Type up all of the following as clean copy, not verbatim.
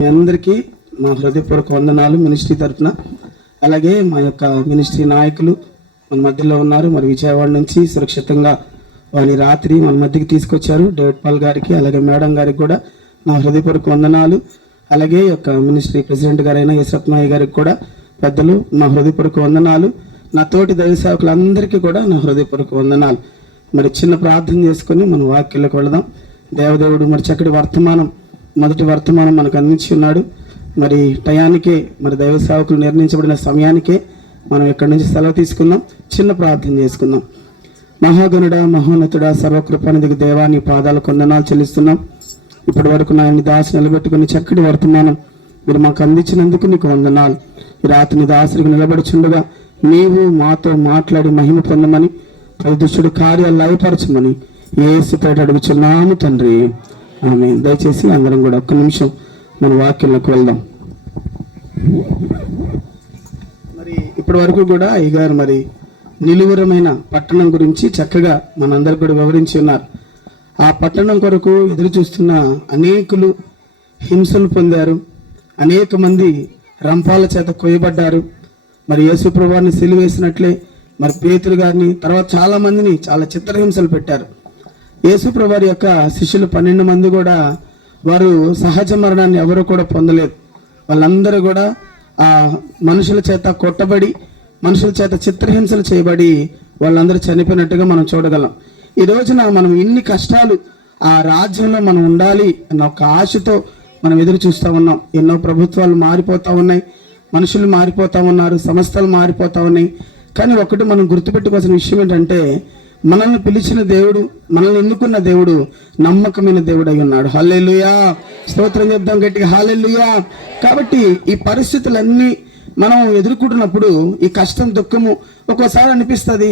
మీ అందరికీ మా హృదయపూర్వక వందనాలు మినిస్ట్రీ తరఫున. అలాగే మా యొక్క మినిస్ట్రీ నాయకులు మన మధ్యలో ఉన్నారు. మరి విజయవాడ నుంచి సురక్షితంగా వారిని రాత్రి మన మధ్యకి తీసుకొచ్చారు. డేవిడ్ పాల్ గారికి అలాగే మేడం గారికి కూడా నా హృదయపూర్వక వందనాలు. అలాగే యొక్క మినిస్ట్రీ ప్రెసిడెంట్ గారైన యశ్వత్మయ్య గారికి కూడా పెద్దలు నా హృదయపూర్వక వందనాలు. నా తోటి దైవ సేవకులందరికీ కూడా నా హృదయపూర్వక వందనాలు. మరి చిన్న ప్రార్థన చేసుకొని మనం వాక్యంలోకి వెళదాం. దేవదేవుడు మరి చక్కటి వర్తమానం, మొదటి వర్తమానం మనకు అందించి ఉన్నాడు. మరి టయానికే, మరి దైవ సేవకులు నిర్ణయించబడిన సమయానికే మనం ఇక్కడి నుంచి సెలవు తీసుకుందాం. చిన్న ప్రార్థన చేసుకుందాం. మహాగణుడా, మహోన్నతుడా, సర్వకృపానిధికి దేవా, నీ పాదాలకు వందనాలు చెల్లిస్తున్నాం. ఇప్పటి వరకు నాయన్ని దాసు నిలబెట్టుకుని చక్కటి వర్తమానం మీరు మాకు అందించినందుకు నీకు వందనాలు. ఈ రాత్రి నీ దాసులకు నిలబడుచుండగా నీవు మాతో మాట్లాడి మహిమ పొందమని, ప్రతిష్ఠుడు కార్యాలు లయపరచమని యేసుపేట అడుగుచున్నాము తండ్రి, ఆమేన్. దయచేసి అందరం కూడా ఒక్క నిమిషం మన వాక్యంలోకి వెళ్దాం. మరి ఇప్పటి వరకు కూడా అయ్యగారు మరి నిలువరమైన పట్టణం గురించి చక్కగా మనందరికి కూడా వివరించి ఉన్నారు. ఆ పట్టణం కొరకు ఎదురు చూస్తున్న అనేకులు హింసలు పొందారు. అనేక మంది రంపాల చేత కొయ్యబడ్డారు. మరి యేసు ప్రభువుని సిలువేసినట్లే మరి పేతురు గారిని, తర్వాత చాలా మందిని చాలా చిత్రహింసలు పెట్టారు. యేసు ప్రభువు యొక్క శిష్యులు 12 మంది కూడా వారు సహజ మరణాన్ని ఎవరు కూడా పొందలేదు. వాళ్ళందరూ కూడా ఆ మనుషుల చేత కొట్టబడి, మనుషుల చేత చిత్రహింసలు చేయబడి వాళ్ళందరూ చనిపోయినట్టుగా మనం చూడగలం. ఈ రోజున మనం ఇన్ని కష్టాలు, ఆ రాజ్యంలో మనం ఉండాలి అన్న ఒక ఆశతో మనం ఎదురు చూస్తూ ఉన్నాం. ఎన్నో ప్రభుత్వాలు మారిపోతూ ఉన్నాయి, మనుషులు మారిపోతూ ఉన్నారు, సంస్థలు మారిపోతూ ఉన్నాయి. కానీ ఒకటి మనం గుర్తుపెట్టుకోవాల్సిన విషయం ఏంటంటే, మనల్ని పిలిచిన దేవుడు, మనల్ని ఎన్నుకున్న దేవుడు నమ్మకమైన దేవుడు అయి ఉన్నాడు. హల్లెలూయా, స్తోత్రం చెప్దాం గట్టిగా, హల్లెలూయా. కాబట్టి ఈ పరిస్థితులన్నీ మనం ఎదుర్కొంటున్నప్పుడు ఈ కష్టం, దుఃఖము ఒక్కోసారి అనిపిస్తుంది,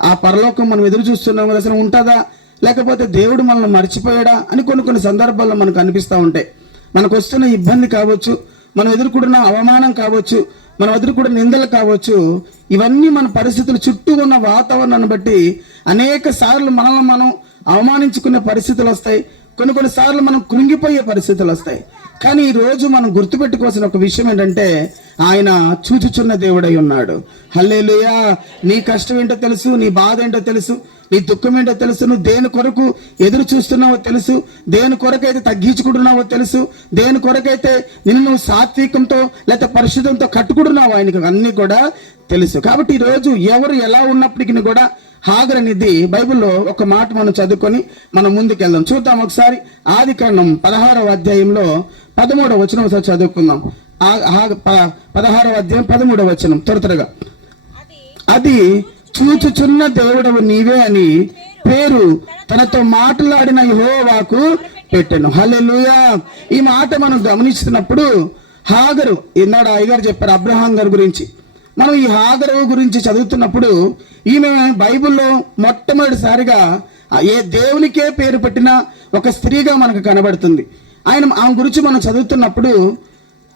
ఆ పరలోకం మనం ఎదురు చూస్తున్నాం కదా, అసలు ఉంటుందా, లేకపోతే దేవుడు మనల్ని మర్చిపోయాడా అని కొన్ని సందర్భాల్లో మనకు అనిపిస్తూ ఉంటాయి. మనకు వస్తున్న ఇబ్బంది కావచ్చు, మనం ఎదుర్కొంటున్న అవమానం కావచ్చు, మనం ఎదుర్కొంటున్న నిందలు కావచ్చు, ఇవన్నీ మన పరిస్థితులు, చుట్టూ ఉన్న వాతావరణాన్ని బట్టి అనేక సార్లు మనల్ని మనం అవమానించుకునే పరిస్థితులు వస్తాయి. కొన్ని సార్లు మనం కృంగిపోయే పరిస్థితులు వస్తాయి. కానీ ఈరోజు మనం గుర్తుపెట్టుకోవాల్సిన ఒక విషయం ఏంటంటే, ఆయన చూచుచున్న దేవుడై ఉన్నాడు. హల్లెలూయా. నీ కష్టం ఏంటో తెలుసు, నీ బాధ ఏంటో తెలుసు, నీ దుఃఖం ఏంటో తెలుసు, నువ్వు దేని కొరకు ఎదురు చూస్తున్నావో తెలుసు, దేని కొరకైతే తగ్గించుకుంటున్నావో తెలుసు, దేని కొరకైతే నిన్ను నువ్వు సాత్వికంతో లేకపోతే పరిశుద్ధంతో కట్టుకుంటున్నావో ఆయనకు అన్నీ కూడా తెలుసు. కాబట్టి ఈరోజు ఎవరు ఎలా ఉన్నప్పటికీ కూడా హాగర్ అనేది బైబిల్లో ఒక మాట మనం చదువుకొని మనం ముందుకెళ్దాం. చూద్దాం ఒకసారి. ఆదికాండం 16వ అధ్యాయంలో 13వ వచనం ఒకసారి చదువుకుందాం. 16వ అధ్యాయం 13వ వచనం త్వరగా. అది చూచుచున్న దేవుడవు నీవే అని పేరు తనతో మాట్లాడిన యెహోవాకు పెట్టెను. హల్లెలూయా. ఈ మాట మనం గమనిస్తున్నప్పుడు హాగరు, ఇందాక అయ్యగారు చెప్పారు అబ్రహాం గారి గురించి. మనం ఈ హాగరు గురించి చదువుతున్నప్పుడు ఈమె బైబిల్లో మొట్టమొదటిసారిగా ఏ దేవునికే పేరు పెట్టిన ఒక స్త్రీగా మనకు కనబడుతుంది. ఆమె గురించి మనం చదువుతున్నప్పుడు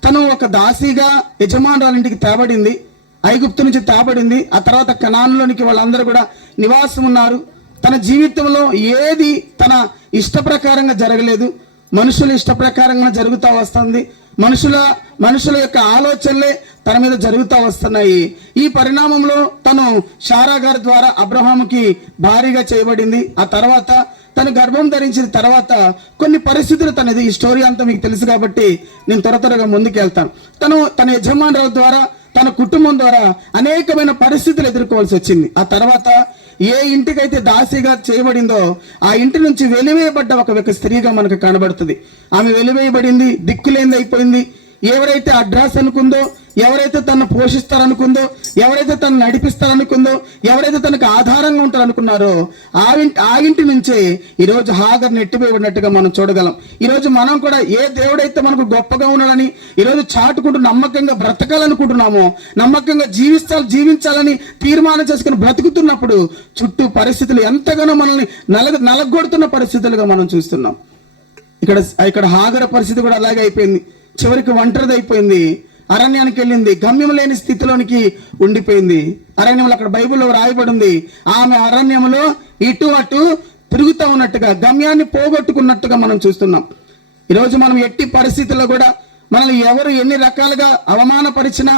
తను ఒక దాసిగా యజమానురాలింటికి తేబడింది, ఐగుప్తు నుంచి తేబడింది. ఆ తర్వాత కనానులోనికి వాళ్ళందరూ కూడా నివాసం ఉన్నారు. తన జీవితంలో ఏది తన ఇష్ట ప్రకారంగా జరగలేదు, మనుషుల ఇష్ట ప్రకారంగా జరుగుతూ వస్తుంది. మనుషుల యొక్క ఆలోచనలే తన మీద జరుగుతూ వస్తున్నాయి. ఈ పరిణామంలో తను శారా గారి ద్వారా అబ్రహాముకి భారీగా చేయబడింది. ఆ తర్వాత తను గర్భం ధరించిన తర్వాత కొన్ని పరిస్థితులు, తనది ఈ స్టోరీ అంతా మీకు తెలుసు కాబట్టి నేను త్వరగా ముందుకెళ్తాను. తన యజమానుల ద్వారా, తన కుటుంబం ద్వారా అనేకమైన పరిస్థితులు ఎదుర్కోవాల్సి వచ్చింది. ఆ తర్వాత ఏ ఇంటికైతే దాసిగా చేయబడిందో ఆ ఇంటి నుంచి వెలివేయబడ్డ ఒక స్త్రీగా మనకు కనబడుతుంది. ఆమె వెలివేయబడింది, దిక్కులేంది అయిపోయింది. ఎవరైతే అడ్రస్ అనుకుందో, ఎవరైతే తనను పోషిస్తారనుకుందో, ఎవరైతే తను నడిపిస్తారనుకుందో, ఎవరైతే తనకు ఆధారంగా ఉంటారనుకున్నారో ఆ ఇంటి నుంచే ఈరోజు హాగర్ నెట్టిపోయినట్టుగా మనం చూడగలం. ఈరోజు మనం కూడా ఏ దేవుడైతే మనకు గొప్పగా ఉన్నాడని ఈరోజు చాటుకుంటూ నమ్మకంగా బ్రతకాలనుకుంటున్నామో, నమ్మకంగా జీవించాలని తీర్మానం చేసుకుని బ్రతుకుతున్నప్పుడు చుట్టూ పరిస్థితులు ఎంతగానో మనల్ని నలగొడుతున్న పరిస్థితులుగా మనం చూస్తున్నాం. ఇక్కడ హాగర్ పరిస్థితి కూడా అలాగే అయిపోయింది. చివరికి ఒంటరిది అయిపోయింది, అరణ్యానికి వెళ్ళింది, గమ్యం లేని స్థితిలోనికి ఉండిపోయింది. అరణ్యంలో అక్కడ బైబిల్లో రాయబడి ఉంది, ఆమె అరణ్యంలో ఇటు అటు తిరుగుతూ ఉన్నట్టుగా, గమ్యాన్ని పోగొట్టుకున్నట్టుగా మనం చూస్తున్నాం. ఈరోజు మనం ఎట్టి పరిస్థితుల్లో కూడా మనల్ని ఎవరు ఎన్ని రకాలుగా అవమానపరిచినా,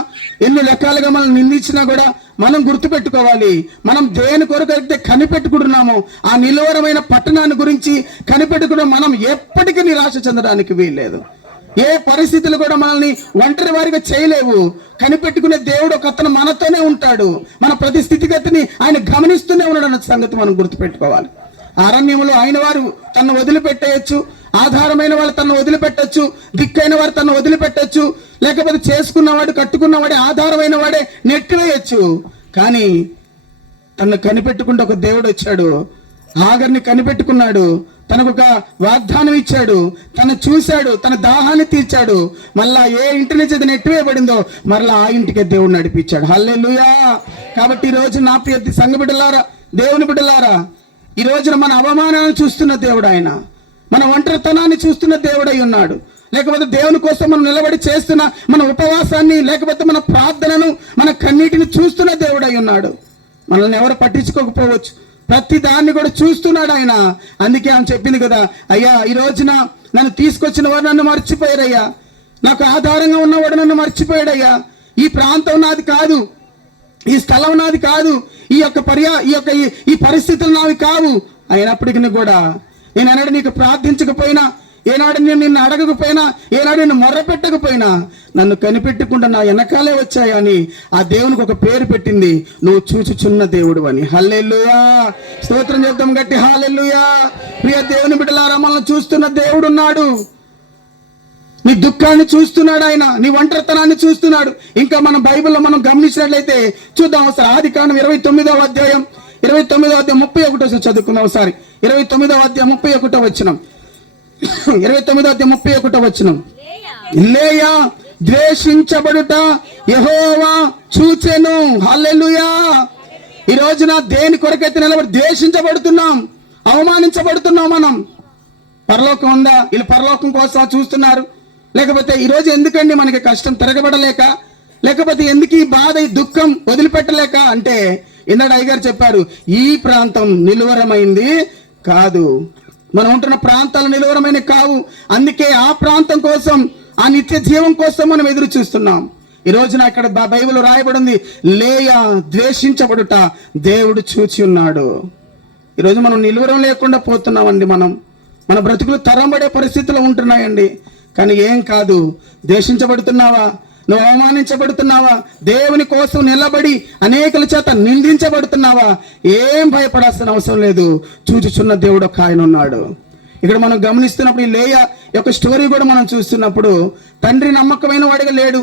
ఎన్ని రకాలుగా మనల్ని నిందించినా కూడా మనం గుర్తుపెట్టుకోవాలి, మనం దేని కొరకు అయితే కనిపెట్టుకుంటున్నామో ఆ నిలువరమైన పట్టణాన్ని గురించి కనిపెట్టుకున్న మనం ఎప్పటికీ నిరాశ చెందడానికి వీల్లేదు. ఏ పరిస్థితులు కూడా మనల్ని ఒంటరి వారిగా చేయలేవు. కనిపెట్టుకునే దేవుడు ఒక అతను మనతోనే ఉంటాడు. మన ప్రతి స్థితిగతిని ఆయన గమనిస్తూనే ఉన్నాడు అన్న సంగతి మనం గుర్తుపెట్టుకోవాలి. అరణ్యంలో అయిన వారు తను వదిలిపెట్టేయచ్చు, ఆధారమైన వాళ్ళు తను వదిలిపెట్టచ్చు, దిక్కైన వారు తను వదిలిపెట్టచ్చు, లేకపోతే చేసుకున్నవాడు కట్టుకున్నవాడే ఆధారమైన వాడే నెట్టివేయచ్చు. కానీ తను కనిపెట్టుకుంటే ఒక దేవుడు వచ్చాడు, ఆగర్ని కనిపెట్టుకున్నాడు, తనకు ఒక వాగ్దానం ఇచ్చాడు, తను చూశాడు, తన దాహాన్ని తీర్చాడు. మళ్ళా ఏ ఇంటి నుంచి అది నెట్టివేయబడిందో మరలా ఆ ఇంటికే దేవుడు నడిపించాడు. హల్లెలూయా. కాబట్టి ఈ రోజు నా ప్రియ సంఘ బిడ్డలారా, దేవుని బిడ్డలారా, ఈ రోజున మన అవమానాన్ని చూస్తున్న దేవుడు ఆయన, మన ఒంటరితనాన్ని చూస్తున్న దేవుడై ఉన్నాడు. లేకపోతే దేవుని కోసం మనం నిలబడి చేస్తున్న మన ఉపవాసాన్ని, లేకపోతే మన ప్రార్థనను, మన కన్నీటిని చూస్తున్న దేవుడై ఉన్నాడు. మనల్ని ఎవరు పట్టించుకోకపోవచ్చు, ప్రతి దాన్ని కూడా చూస్తున్నాడు ఆయన. అందుకే ఆయన చెప్పింది కదా, అయ్యా ఈ రోజున నన్ను తీసుకొచ్చిన వాడు నన్ను మర్చిపోయారయ్యా, నాకు ఆధారంగా ఉన్నవాడు నన్ను మర్చిపోయాడయ్యా, ఈ ప్రాంతం నాది కాదు, ఈ స్థలం నాది కాదు, ఈ పరిస్థితులు నావి కావు అయినప్పటికీ కూడా నేను ఏనాడు నీకు ప్రార్థించకపోయినా, ఏనాడు నేను నిన్ను అడగకపోయినా, ఏనాడు నిన్ను మొర్ర పెట్టకపోయినా నన్ను కనిపెట్టుకుంటా నా వెనకాలే వచ్చాయని ఆ దేవునికి ఒక పేరు పెట్టింది, నువ్వు చూచుచున్న దేవుడు అని. హల్లెలూయా. స్తోత్రం చెప్తాం గట్టి, హల్లెలూయా. ప్రియ దేవుని బిడ్డలారా, మనల్ని చూస్తున్న దేవుడు ఉన్నాడు. నీ దుఃఖాన్ని చూస్తున్నాడు ఆయన, నీ ఒంటరితనాన్ని చూస్తున్నాడు. ఇంకా మన బైబిల్లో మనం గమనించినట్లయితే చూద్దాం ఒకసారి. ఆదికాండం 29వ అధ్యాయం 31 చదువుకుందాం ఒకసారి. 29వ అధ్యాయం 31 వచనం. 29వ అధ్యాయం 31 వచనం. లేయా ద్వేషించబడుట యెహోవా చూచెను. హల్లెలూయా. ఈ రోజున దేని కొరకైతే నిలబడి ద్వేషించబడుతున్నాం, అవమానించబడుతున్నాం మనం. పరలోకం ఉందా? వీళ్ళు పరలోకం కోసం చూస్తున్నారు. లేకపోతే ఈరోజు ఎందుకండి మనకి కష్టం తిరగబడలేక, లేకపోతే ఎందుకు ఈ బాధ, ఈ దుఃఖం వదిలిపెట్టలేక అంటే, ఇందాక అయ్యగారు చెప్పారు, ఈ ప్రాంతం నిలువరమైంది కాదు, మనం ఉంటున్న ప్రాంతాలు నిలువరమైన కావు. అందుకే ఆ ప్రాంతం కోసం, ఆ నిత్య జీవం కోసం మనం ఎదురు చూస్తున్నాం. ఈ రోజున ఇక్కడ బైబిల్ రాయబడింది, లేయా ద్వేషించబడుట దేవుడు చూచి ఉన్నాడు. ఈరోజు మనం నిలువరం లేకుండా పోతున్నామండి. మన బ్రతుకులు తరంబడే పరిస్థితులు ఉంటున్నాయండి. కానీ ఏం కాదు, ద్వేషించబడుతున్నావా, నువ్వు అవమానించబడుతున్నావా, దేవుని కోసం నిలబడి అనేకల చేత నిందించబడుతున్నావా, ఏం భయపడాల్సిన అవసరం లేదు. చూచుచున్న దేవుడు ఒక ఆయన ఉన్నాడు. ఇక్కడ మనం గమనిస్తున్నప్పుడు ఈ లేయా యొక్క స్టోరీ కూడా మనం చూస్తున్నప్పుడు, తండ్రి నమ్మకమైన వాడిగా లేడు,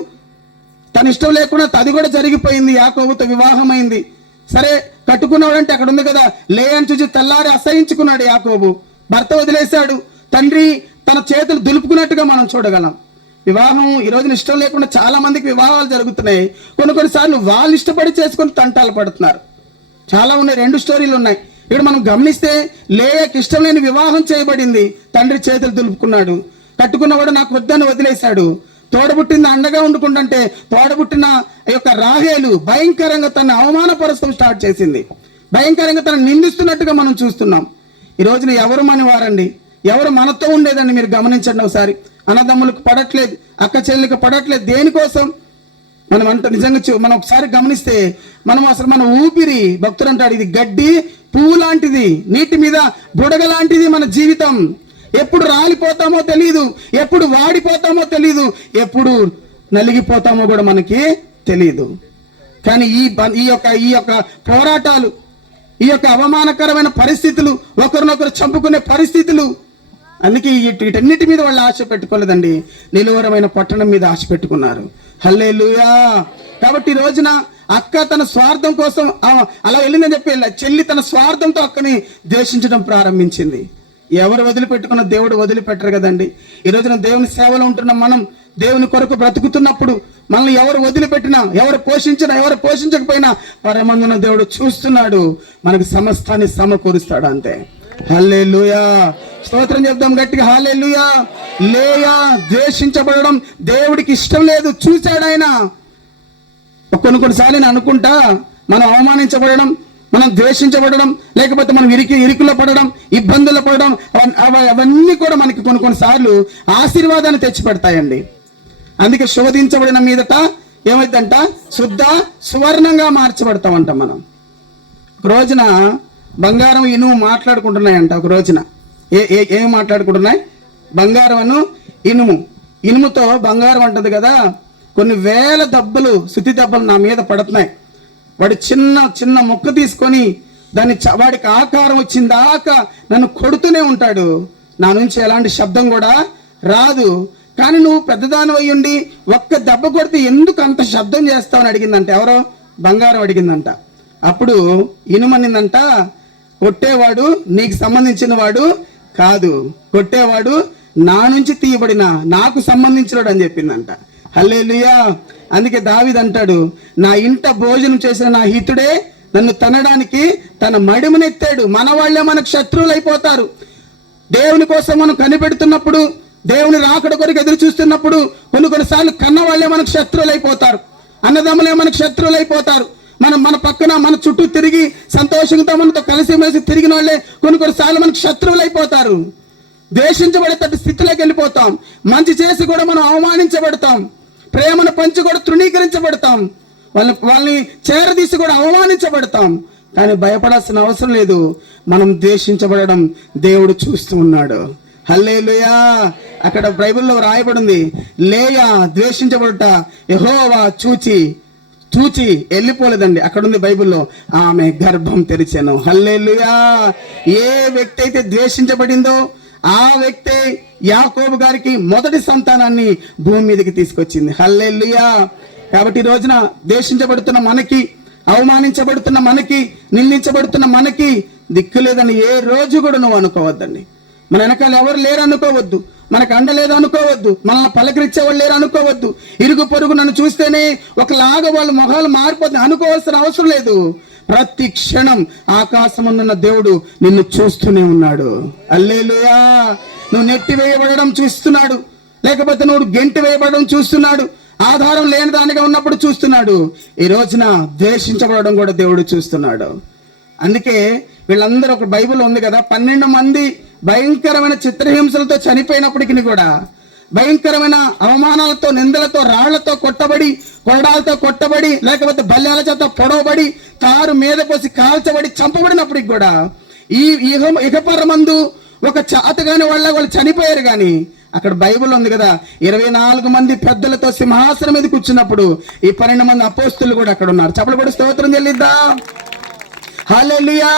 తన ఇష్టం లేకుండా అది కూడా జరిగిపోయింది. యాకోబుతో వివాహమైంది. సరే కట్టుకున్నాడంటే అక్కడ ఉంది కదా, లేయాని చూసి తెల్లారి అసహించుకున్నాడు యాకోబు. భర్త వదిలేశాడు, తండ్రి తన చేతులు దులుపుకున్నట్టుగా మనం చూడగలం. వివాహం ఈ రోజున ఇష్టం లేకుండా చాలా మందికి వివాహాలు జరుగుతున్నాయి. కొన్నిసార్లు వాళ్ళు ఇష్టపడి చేసుకుని తంటాలు పడుతున్నారు. చాలా ఉన్నాయి, 2 స్టోరీలు ఉన్నాయి. ఇక్కడ మనం గమనిస్తే లేయాకి ఇష్టం లేని వివాహం చేయబడింది, తండ్రి చేతులు దులుపుకున్నాడు. కట్టుకున్నవాడు నాకు వద్దని వదిలేశాడు. తోడబుట్టింది అండగా ఉండుకుంటుంటే తోడబుట్టిన యొక్క రాహేలు భయంకరంగా తన అవమానపరచడం స్టార్ట్ చేసింది. భయంకరంగా తను నిందిస్తున్నట్టుగా మనం చూస్తున్నాం. ఈ రోజున ఎవరు మన వారండి, ఎవరు మనతో ఉండేదండి? మీరు గమనించండి ఒకసారి. అన్నదమ్ములకు పడట్లేదు, అక్క చెల్లెలకు పడట్లేదు. దేనికోసం మనం నిజంగా మనం ఒకసారి గమనిస్తే మనం అసలు మన ఊపిరి, భక్తుడు అంటాడు, ఇది గడ్డి పువ్వు లాంటిది, నీటి మీద బుడగ లాంటిది మన జీవితం. ఎప్పుడు రాలిపోతామో తెలియదు, ఎప్పుడు వాడిపోతామో తెలియదు, ఎప్పుడు నలిగిపోతామో కూడా మనకి తెలియదు. కానీ ఈ యొక్క పోరాటాలు, ఈ యొక్క అవమానకరమైన పరిస్థితులు, ఒకరినొకరు చంపుకునే పరిస్థితులు, అందుకే వీటన్నిటి మీద వాళ్ళు ఆశ పెట్టుకోలేదండి, నిలువరమైన పట్టణం మీద ఆశ పెట్టుకున్నారు. హల్లెలూయా. కాబట్టి ఈ రోజున అక్క తన స్వార్థం కోసం అలా వెళ్ళిందని చెప్పి చెల్లి తన స్వార్థంతో అక్కని ద్వేషించడం ప్రారంభించింది. ఎవరు వదిలిపెట్టుకున్న దేవుడు వదిలిపెట్టరు కదండి. ఈ రోజున దేవుని సేవలో ఉంటున్న మనం, దేవుని కొరకు బ్రతుకుతున్నప్పుడు మనల్ని ఎవరు వదిలిపెట్టినా, ఎవరు పోషించినా, ఎవరు పోషించకపోయినా పరమందున దేవుడు చూస్తున్నాడు, మనకు సమస్తాన్ని సమకూరుస్తాడు అంతే. హల్లెలూయా. స్తోత్రం చెప్దాం గట్టిగా, హల్లెలూయా. లేయా ద్వేషించబడడం దేవుడికి ఇష్టం లేదు, చూశాడు ఆయన. కొన్నిసార్లు నేను అనుకుంటా, మనం అవమానించబడడం, మనం ద్వేషించబడడం, లేకపోతే మనం ఇరుకులో పడడం, ఇబ్బందుల్లో పడడం, అవన్నీ కూడా మనకి కొన్నిసార్లు ఆశీర్వాదాన్ని తెచ్చిపెడతాయండి. అందుకే శోధించబడిన మీదట ఏమైందంట? శుద్ధ సువర్ణంగా మార్చబడతామంట మనం. ఒక రోజున బంగారం ఇనుము మాట్లాడుకుంటున్నాయంట. ఒక రోజున ఏం మాట్లాడుకుంటున్నాయి? బంగారం అను ఇనుము. ఇనుముతో బంగారం అంటది కదా, కొన్ని వేల దెబ్బలు, శుద్ధి దెబ్బలు నా మీద పడుతున్నాయి. వాడు చిన్న చిన్న మొక్క తీసుకొని దాన్ని వాడికి ఆకారం వచ్చిందాకా నన్ను కొడుతూనే ఉంటాడు. నా నుంచి ఎలాంటి శబ్దం కూడా రాదు. కానీ నువ్వు పెద్దదాని అయ్యుండి ఒక్క దెబ్బ కొడితే ఎందుకు అంత శబ్దం చేస్తావని అడిగిందంట. ఎవరో? బంగారం అడిగిందంట. అప్పుడు ఇనుమనిందంట, కొట్టేవాడు నీకు సంబంధించిన వాడు కాదు, కొట్టేవాడు నా నుంచి తీయబడిన నాకు సంబంధించినవాడు అని చెప్పిందంట. హల్లెలూయా. అందుకే దావీదు అంటాడు, నా ఇంట భోజనం చేసిన నా హితుడే నన్ను తనడానికి తన మడిమనెత్తాడు. మన వాళ్ళే మనకు శత్రువులు అయిపోతారు. దేవుని కోసం మనం కనిపెడుతున్నప్పుడు, దేవుని రాకడ కొరకు ఎదురు చూస్తున్నప్పుడు కొన్నిసార్లు కన్న వాళ్ళే మనకు శత్రువులు అయిపోతారు, అన్నదమ్ములే మనకు శత్రువులు అయిపోతారు. మన పక్కన మన చుట్టూ తిరిగి సంతోషంతో మనతో కలిసిమెలిసి తిరిగిన వాళ్ళే కొన్నిసార్లు మనకు శత్రువులు అయిపోతారు. ద్వేషించబడేటట్టు స్థితిలోకి వెళ్ళిపోతాం. మంచి చేసి కూడా మనం అవమానించబడతాం. ప్రేమను పంచి కూడా తృణీకరించబడతాం. వాళ్ళని చేరదీసి కూడా అవమానించబడతాం. కానీ భయపడాల్సిన అవసరం లేదు. మనం ద్వేషించబడడం దేవుడు చూస్తూ ఉన్నాడు. హల్లెలూయా. అక్కడ బైబిల్లో రాయబడింది, లేయా ద్వేషించబడుట యెహోవా చూచి వెళ్ళిపోలేదండి. అక్కడ ఉంది బైబిల్లో, ఆమె గర్భం తెరిచాను. హల్లెలూయా. ఏ వ్యక్తి అయితే ద్వేషించబడిందో ఆ వ్యక్తే యాకోబు గారికి మొదటి సంతానాన్ని భూమి మీదకి తీసుకొచ్చింది. హల్లెలూయా. కాబట్టి ఈ రోజున ద్వేషించబడుతున్న మనకి, అవమానించబడుతున్న మనకి, నిందించబడుతున్న మనకి దిక్కు లేదని ఏ రోజు కూడా నువ్వు అనుకోవద్దండి. మన వెనకాల ఎవరు లేరు అనుకోవద్దు, మనకు అండ లేదు అనుకోవద్దు, మనల్ని పలకరించే వాళ్ళు లేరు అనుకోవద్దు. ఇరుగు పొరుగు నన్ను చూస్తేనే ఒకలాగా వాళ్ళ మొహాలు మారిపోతుంది అనుకోవాల్సిన అవసరం లేదు. ప్రతి క్షణం ఆకాశమున్న దేవుడు నిన్ను చూస్తూనే ఉన్నాడు. హల్లెలూయా. నువ్వు నెట్టి వేయబడడం చూస్తున్నాడు, లేకపోతే నువ్వు గెంటి వేయబడడం చూస్తున్నాడు, ఆధారం లేని దానిగా ఉన్నప్పుడు చూస్తున్నాడు. ఈ రోజున ద్వేషించబడడం కూడా దేవుడు చూస్తున్నాడు. అందుకే వీళ్ళందరూ, ఒక బైబిల్ ఉంది కదా, 12 మంది భయంకరమైన చిత్రహింసలతో చనిపోయినప్పటికీ కూడా, భయంకరమైన అవమానాలతో, నిందలతో, రాళ్లతో కొట్టబడి, కొరడాలతో కొట్టబడి, లేకపోతే బల్యాల చేత పొడవబడి, కారు మీద పోసి కాల్చబడి చంపబడినప్పటికి కూడా ఈ ఇహపరమందు ఒక చాతగాని వాళ్ళు చనిపోయారు. కానీ అక్కడ బైబిల్ ఉంది కదా, 24 మంది పెద్దలతో సింహాసనం మీద కూర్చున్నప్పుడు ఈ 12 మంది అపోస్తులు కూడా అక్కడ ఉన్నారు. చప్పలు కూడా స్తోత్రం చెల్లిద్దా. హల్లెలూయా.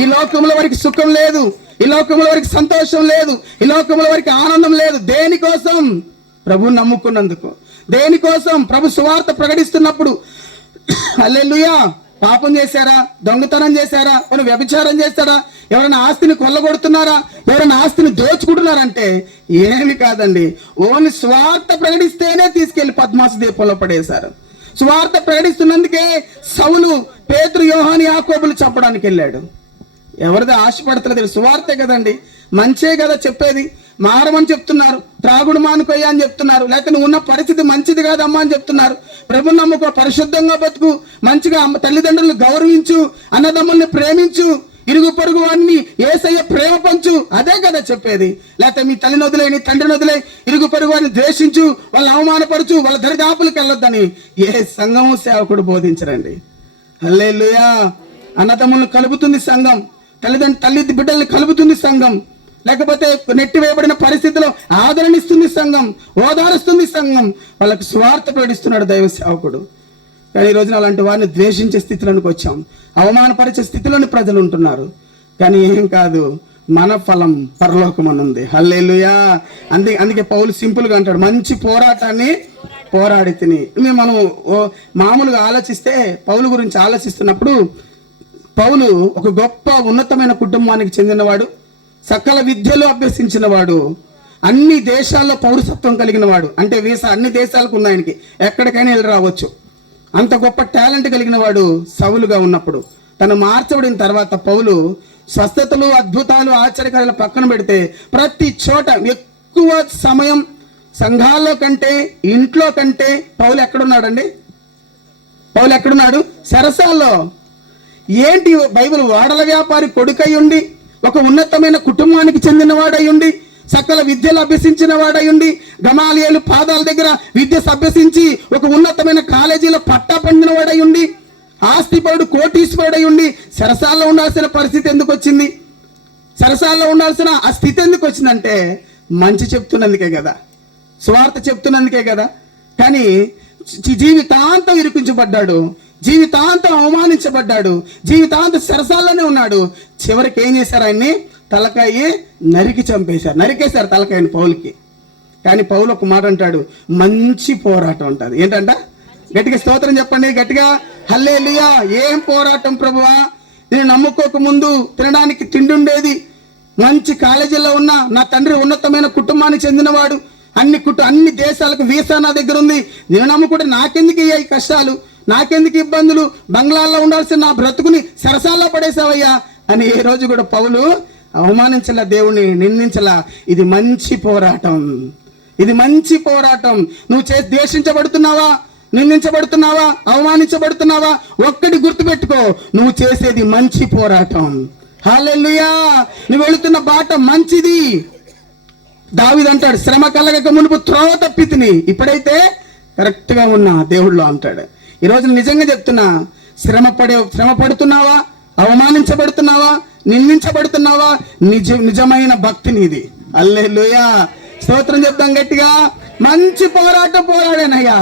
ఈ లోకంలో వారికి సుఖం లేదు, ఈ లోకంలో వారికి సంతోషం లేదు, ఈ లోకంలో వారికి ఆనందం లేదు. దేనికోసం? ప్రభువుని నమ్ముకున్నందుకు. దేనికోసం? ప్రభు సువార్త ప్రకటిస్తున్నప్పుడు. హల్లెలూయా. పాపం చేశారా? దొంగతనం చేశారా? కొన్ని వ్యభిచారం చేస్తారా? ఎవరైనా ఆస్తిని కొల్లగొడుతున్నారా? ఎవరైనా ఆస్తిని దోచుకుంటున్నారంటే ఏమి కాదండి. ఓన్లీ స్వార్థ ప్రకటిస్తేనే తీసుకెళ్లి పద్మాసు దీపంలో పడేశారు. స్వార్థ ప్రకటిస్తున్నందుకే సౌలు, పేతురు, యోహాను, యాకోబులు చంపడానికి వెళ్ళాడు. ఎవరిది ఆశపడతలేదు. సువార్తే కదండి, మంచే కదా చెప్పేది. మారమని చెప్తున్నారు, త్రాగుడు మానుకోయ్యా అని చెప్తున్నారు, లేకపోతే నువ్వు ఉన్న పరిస్థితి మంచిది కాదమ్మా అని చెప్తున్నారు. ప్రభు నమ్ముకో, పరిశుద్ధంగా బతుకు, మంచిగా తల్లిదండ్రులను గౌరవించు, అన్నదమ్ముల్ని ప్రేమించు, ఇరుగు పొరుగు వారిని యేసయ్య ప్రేమ పంచు, అదే కదా చెప్పేది. లేకపోతే మీ తల్లిని వదిలే, నీ తండ్రిని వదిలే, ఇరుగు పొరుగు వారిని ద్వేషించు, వాళ్ళని అవమానపరచు, వాళ్ళ దరిదాపులకు వెళ్ళొద్దని ఏ సంఘము సేవకుడు బోధించరండి. హల్లెలూయా. అన్నదమ్ములను కలుపుతుంది సంఘం, తల్లి బిడ్డల్ని కలుపుతుంది సంఘం, లేకపోతే నెట్టివేయబడిన పరిస్థితిలో ఆదరణిస్తుంది సంఘం, ఓదారుస్తుంది సంఘం. వాళ్ళకు స్వార్థ ప్రకటిస్తున్నాడు దైవ సేవకుడు. కానీ ఈ రోజున అలాంటి వారిని ద్వేషించే స్థితిలోనికి వచ్చాం, అవమానపరిచే స్థితిలోని ప్రజలు ఉంటున్నారు. కానీ ఏం కాదు, మన ఫలం పరలోకమనుంది. హల్లెలూయా. అందుకే పౌలు సింపుల్గా అంటాడు, మంచి పోరాటాన్ని పోరాడి తిని. మనం మామూలుగా ఆలోచిస్తే, పౌలు గురించి ఆలోచిస్తున్నప్పుడు, పౌలు ఒక గొప్ప ఉన్నతమైన కుటుంబానికి చెందినవాడు, సకల విద్యలో అభ్యసించిన వాడు, అన్ని దేశాల్లో పౌరసత్వం కలిగిన వాడు. అంటే వీసా అన్ని దేశాలకు ఉంది ఆయనకి, ఎక్కడికైనా వెళ్ళి రావచ్చు. అంత గొప్ప టాలెంట్ కలిగిన వాడు సౌలుగా ఉన్నప్పుడు. తను మార్చబడిన తర్వాత పౌలు స్వస్థతలు, అద్భుతాలు, ఆశ్చర్యకార్యాలు పక్కన పెడితే ప్రతి చోట ఎక్కువ సమయం సంఘాల్లో కంటే, ఇంట్లో కంటే పౌలు ఎక్కడున్నాడండి? పౌలు ఎక్కడున్నాడు? సరసాల్లో. ఏంటి? బైబిల్ వాడల వ్యాపారి కొడుకై ఉండి, ఒక ఉన్నతమైన కుటుంబానికి చెందినవాడై ఉండి, సకల విద్యలు అభ్యసించిన వాడై ఉండి, గమాలియేలు పాదాల దగ్గర విద్య అభ్యసించి ఒక ఉన్నతమైన కాలేజీలో పట్టా పొందిన వాడై ఉండి, ఆస్తిపరుడు కోటీశ్వరుడై ఉండి సరసాల్లో ఉండాల్సిన పరిస్థితి ఎందుకు వచ్చింది? సరసాల్లో ఉండాల్సిన ఆ స్థితి ఎందుకు వచ్చిందంటే మంచి చెప్తున్నందుకే కదా, స్వార్థ చెప్తున్నందుకే కదా. కానీ జీవితాంతం ఇరికించబడ్డాడు, జీవితాంతం అవమానించబడ్డాడు, జీవితాంతం సరసాల్లోనే ఉన్నాడు. చివరికి ఏం చేశారు? ఆయన్ని తలకాయి నరికి చంపేశారు, నరికేశారు తలకాయని పౌలుకి. కానీ పౌలు ఒక మాట అంటాడు, మంచి పోరాటం అంటారు. ఏంటంట? గట్టిగా స్తోత్రం చెప్పండి, గట్టిగా హల్లెలూయా. ఏం పోరాటం ప్రభువా! నేను నమ్ముకోక ముందు తినడానికి తిండి ఉండేది, మంచి కాలేజీలో ఉన్న నా తండ్రి ఉన్నతమైన కుటుంబానికి చెందినవాడు, అన్ని దేశాలకు వీసా నా దగ్గర ఉంది. నేను నమ్ముకుంటే నాకెందుకు ఈ కష్టాలు, నాకెందుకు ఇబ్బందులు, బంగ్లాల్లో ఉండాల్సిన నా బ్రతుకుని సరసాల్లో పడేసావయ్యా అని ఏ రోజు కూడా పౌలు అవమానించలా, దేవుని నిందించలా. ఇది మంచి పోరాటం, ఇది మంచి పోరాటం. నువ్వు ద్వేషించబడుతున్నావా, నిందించబడుతున్నావా, అవమానించబడుతున్నావా? ఒక్కటి గుర్తుపెట్టుకో, నువ్వు చేసేది మంచి పోరాటం. హల్లెలూయా. నువ్వు వెళుతున్న బాట మంచిది. దావీదు అంటాడు, శ్రమ కలగక మునుపు త్రోవ తప్పితిని, ఇప్పుడైతే కరెక్ట్ గా ఉన్నా దేవుళ్ళో అంటాడు. ఈరోజు నిజంగా చెప్తున్నా, శ్రమ పడుతున్నావా, అవమానించబడుతున్నావా, నిందించబడుతున్నావా? నిజమైన భక్తి నీది. హల్లెలూయా. స్తోత్రం చెప్తాం గట్టిగా. మంచి పోరాటం పోరాడానయ్యా,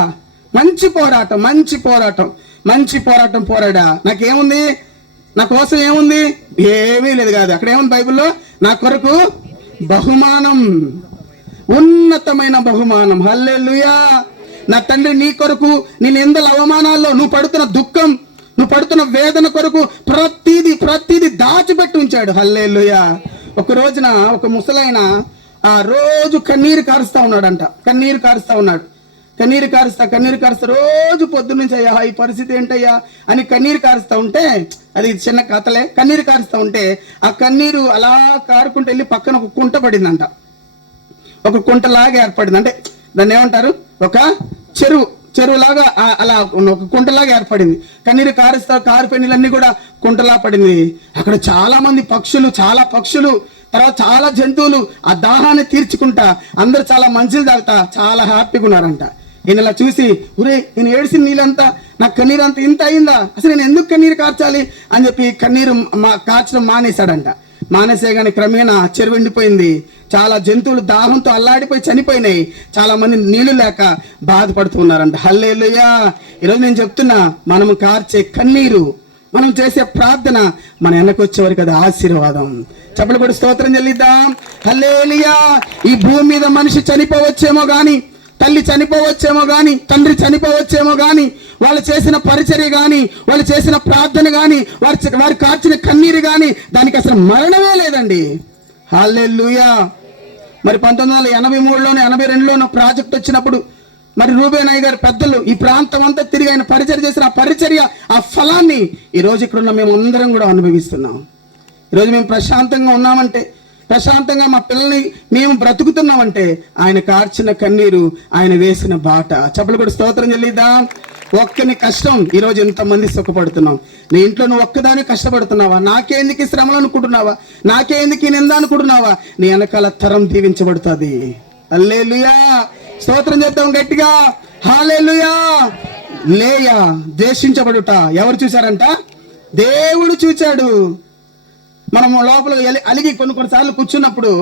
మంచి పోరాటం, మంచి పోరాటం, మంచి పోరాటం పోరాడా. నాకేముంది? నా కోసం ఏముంది? ఏమీ లేదు కాదు. అక్కడ ఏముంది బైబిల్లో? నా కొరకు బహుమానం, ఉన్నతమైన బహుమానం. హల్లెలూయా. నా తండ్రి నీ కొరకు నేను ఎందల అవమానాల్లో, నువ్వు పడుతున్న దుఃఖం, నువ్వు పడుతున్న వేదన కొరకు ప్రతిదీ దాచిపెట్టి ఉంచాడు. హల్లెలూయా. ఒక రోజున ఒక ముసలైన ఆ రోజు కన్నీరు కారుస్తా ఉన్నాడంట, కన్నీరు కారుస్తా రోజు పొద్దు నుంచి, అయ్యా ఈ పరిస్థితి ఏంటయ్యా అని కన్నీరు కారుస్తా ఉంటే, అది చిన్న కథలే, కన్నీరు కారుస్తా ఉంటే ఆ కన్నీరు అలా కారుకుంటూ వెళ్ళి పక్కన ఒక కుంట పడిందంట. ఒక కుంటలాగా ఏర్పడింది, అంటే దాన్ని ఏమంటారు, ఒక చెరువులాగా అలా ఒక కుంటలాగా ఏర్పడింది. కన్నీరు కారిపోయిన నీళ్ళన్నీ కూడా కుంటలా పడింది. అక్కడ చాలా మంది చాలా పక్షులు, తర్వాత చాలా జంతువులు ఆ దాహాన్ని తీర్చుకుంటా, అందరు చాలా మంచిలు తాగుతా చాలా హ్యాపీగా ఉన్నారంట. ఈయన ఇలా చూసి, ఒరే నేను ఏడిసిన నీళ్ళంతా, నాకు కన్నీరు అంతా ఇంత అయిందా, అసలు నేను ఎందుకు కన్నీరు కార్చాలి అని చెప్పి కన్నీరు కార్చడం మానేశాడంట. మానేసేగానే క్రమేణా చెరువు ఎండిపోయింది. చాలా జంతువులు దాహంతో అల్లాడిపోయి చనిపోయినాయి. చాలా మంది నీళ్లు లేక బాధపడుతున్నారంట. హల్లెలూయా. ఈరోజు నేను చెప్తున్నా, మనము కార్చే కన్నీరు, మనం చేసే ప్రార్థన మన వెనక్కి వచ్చేవారికి అది ఆశీర్వాదం. చప్పట్లు కొట్టి స్తోత్రం చెల్లిద్దాం. హల్లెలూయా. ఈ భూమి మీద మనిషి చనిపోవచ్చేమో గాని, తల్లి చనిపోవచ్చేమో గాని, తండ్రి చనిపోవచ్చేమో గాని, వాళ్ళు చేసిన పరిచర్య గాని, వాళ్ళు చేసిన ప్రార్థన గాని, వారి కార్చిన కన్నీరు గాని, దానికి అసలు మరణమే లేదండి. హల్లెలూయా. మరి 1983లోనే 82లోనో ప్రాజెక్ట్ వచ్చినప్పుడు మరి రూబేనయ్య గారు పెద్దలు ఈ ప్రాంతం అంతా తిరిగి ఆయన పరిచర్య చేసిన ఆ పరిచర్య, ఆ ఫలాన్ని ఈరోజు ఇక్కడున్న మేము అందరం కూడా అనుభవిస్తున్నాం. ఈరోజు మేము ప్రశాంతంగా ఉన్నామంటే, ప్రశాంతంగా మా పిల్లల్ని మేము బ్రతుకుతున్నామంటే ఆయన కార్చిన కన్నీరు, ఆయన వేసిన బాట. చప్పట్లు కూడా స్తోత్రం చెల్లిద్దాం. ఒక్కని కష్టం ఈరోజు ఎంతమంది సుఖపడుతున్నాం. నీ ఇంట్లో నువ్వు ఒక్కదాని కష్టపడుతున్నావా? నాకేందుకు శ్రమలు అనుకుంటున్నావా? నాకేందుకు నింద అనుకుంటున్నావా? నీ వెనకాల తరం దీవించబడుతుంది. హల్లెలూయా. స్తోత్రం చేద్దాం గట్టిగా. హల్లెలూయా. లేయా ద్వేషించబడుట ఎవరు చూశారంట? దేవుడు చూచాడు. మనం లోపల అలిగి కొన్నిసార్లు కూర్చున్నప్పుడు,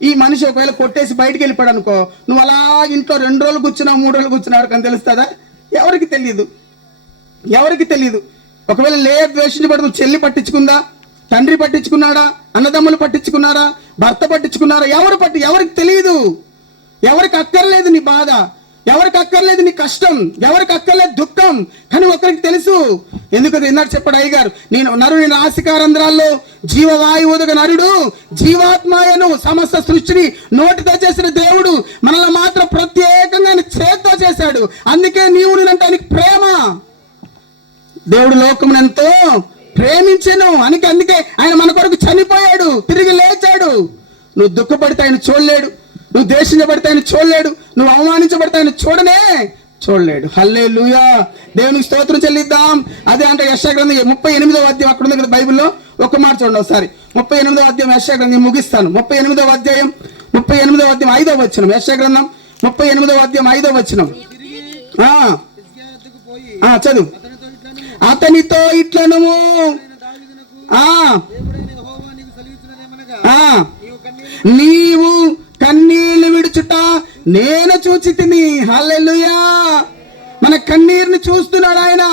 ఈ మనిషి ఒకవేళ కొట్టేసి బయటికి వెళ్ళిపోయాడు అనుకో, నువ్వు అలా ఇంట్లో 2 రోజులు కూర్చున్నావు, 3 రోజులు కూర్చున్నావు, ఎవరికని తెలుస్తుందా? ఎవరికి తెలియదు. ఒకవేళ ద్వేషించబడు, చెల్లి పట్టించుకుందా? తండ్రి పట్టించుకున్నాడా? అన్నదమ్ములు పట్టించుకున్నారా? భర్త పట్టించుకున్నారా? ఎవరికి తెలియదు. ఎవరికి అక్కర్లేదు నీ బాధ, ఎవరికి అక్కర్లేదు నీ కష్టం, ఎవరికి అక్కర్లేదు దుఃఖం. కానీ ఒకరికి తెలుసు. ఎందుకంటే ఇందాక చెప్పాడు అయ్యగారు, నేను నరుని నాసికారంధ్రాల్లో జీవవాయువుదగ నరుడు జీవాత్మాయను సమస్త సృష్టిని నోటితో చేసిన దేవుడు మనల్ని మాత్రం ప్రత్యేకంగా చేత్తో చేశాడు. అందుకే నీవు నేనంటే ఆయనకి ప్రేమ. దేవుడు లోకమును ఎంతో ప్రేమించెను, అందుకే ఆయన మన కొరకు చనిపోయాడు, తిరిగి లేచాడు. నువ్వు దుఃఖపడితే ఆయన చూడలేడు, నువ్వు దేశించబడితే ఆయన చూడలేడు, నువ్వు అవమానించబడితే ఆయన చూడలేడు. హల్లెలూయా. దేవునికి స్తోత్రం చెల్లిద్దాం. అదే అంటే యెషయా గ్రంథం 38వ అధ్యాయం అక్కడ ఉంది కదా బైబిల్లో. ఒక మాట చూడండి ఒకసారి. 38వ అధ్యాయం యెషయా గ్రంథం ముగిస్తాను. 38వ అధ్యాయం 38వ అధ్యాయం 5వ వచనం. యెషయా గ్రంథం 38వ అధ్యాయం 5వ వచనం. చదువు. అతనితో ఇట్లను నీవు కన్నీళ్లు విడుచుట నేను చూచితిని. హల్లెలూయా. మన కన్నీరుని చూస్తున్నాడు ఆయన.